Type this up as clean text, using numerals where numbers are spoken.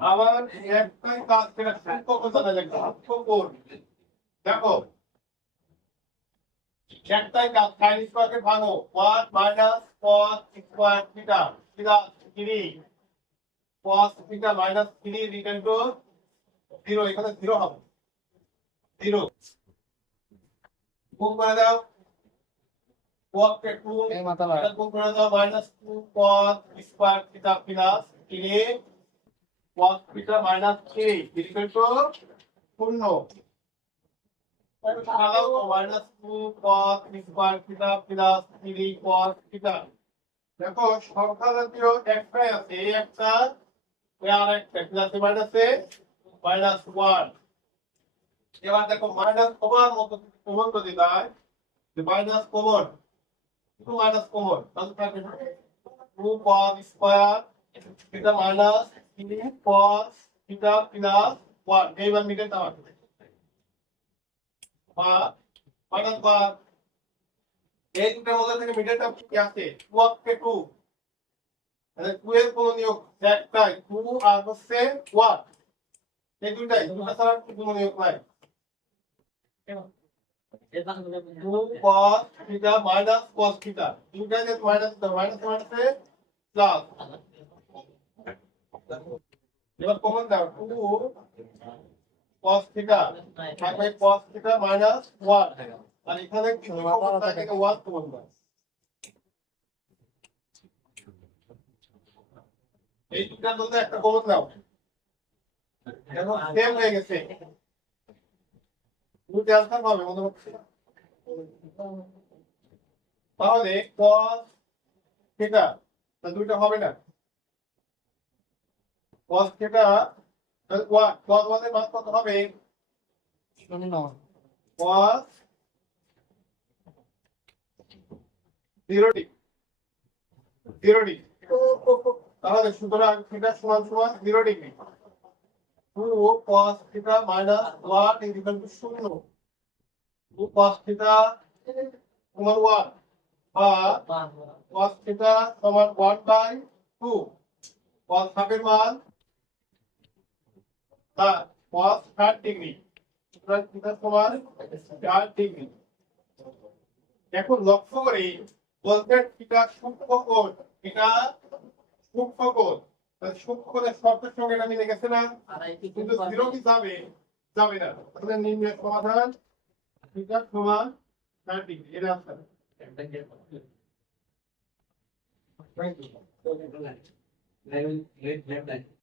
আমার একটাই কাজ সেটা সূক্ষ্ম জানা যায় সূক্ষ্ম দেখো একটাই কাজ সাইন স্কয়ারকে ভাঙো 1 minus cos square theta theta 3 cos theta minus 3 equal to 0 এখানে 0 হবে 0 গুণ করে দাও cos কে 2 এটা গুণ করে দাও minus 2 cos square theta plus 3 cos theta minus 3 equal to 0 তাহলে minus 2 cos square theta plus 3 cos theta দেখো সংখ্যা জাতীয় একটাই আছে এই একটা আর একটা প্লাসে মাইনাসে মাইনাস 1 এবার দেখো মাইনাস কমার মতো কমন যদি দেয় যে মাইনাস কমন একটু মাইনাস কমন তাহলে থাকবে 2 cos square theta minus 3 cos theta plus 1 এইবার মিলে দাও বা মাইনাস বা এই দুটোর মধ্যে থেকে মিডলটা কি আছে 2 কে 2 তাহলে 2 এর কোন নিয়োগ একটাই 2 আর হচ্ছে 1 এই দুটাই দুটো ছাড়া কোনো নিয়োগ নাই 2 cos theta minus cos theta দুটাই যে মাইনাস মাইনাসে প্লাস এবার কমন দাও 2 cos থিটা থাকবে cos থিটা মাইনাস 1 আর এখানে কিছু কমন থাকে 1 কমন দাও এই দুটার মধ্যে একটা কমন দাও এখন সেম হয়ে গেছে দুটো অ্যান্সার হবে মনে হচ্ছে তাহলে cos থিটা তা দুটো হবে না cos থিটা তাহলে cos 1 এর মান কত হবে cos 0 ডিগ্রি তাহলে সুতরাং থিটা সমান সমান 0 degree 2 cos theta minus 1 is equal to 0 2 cos theta সমান 1 বা cos থিটা সমান 1/2 cos হাফের মান cos 60 ডিগ্রি সুতরাং থিটা সমান 60 ডিগ্রি এখন লক্ষ্য করি বলতে থিটা সূক্ষ্ম কোণ এটা সূক্ষ্ম কোণ সূক্ষ্ম কোণের শর্তের সঙ্গে এটা মিলে গেছে না কিন্তু 0 কি যাবে যাবে না তাহলে নির্ণয় সমাধান থিটা সমান 60 ডিগ্রি এটা আছে Right.